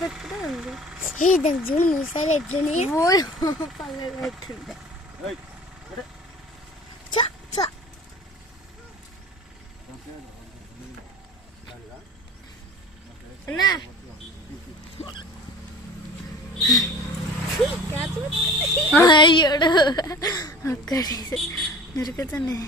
దొరుకుతుంది. ఏ దానికి చూడు మీసాలు ఎట్లున్నాయి. పల్లె పెట్టింది. అన్నా అయ్యోడు ఒక్కటి దొరుకుతున్నాయి.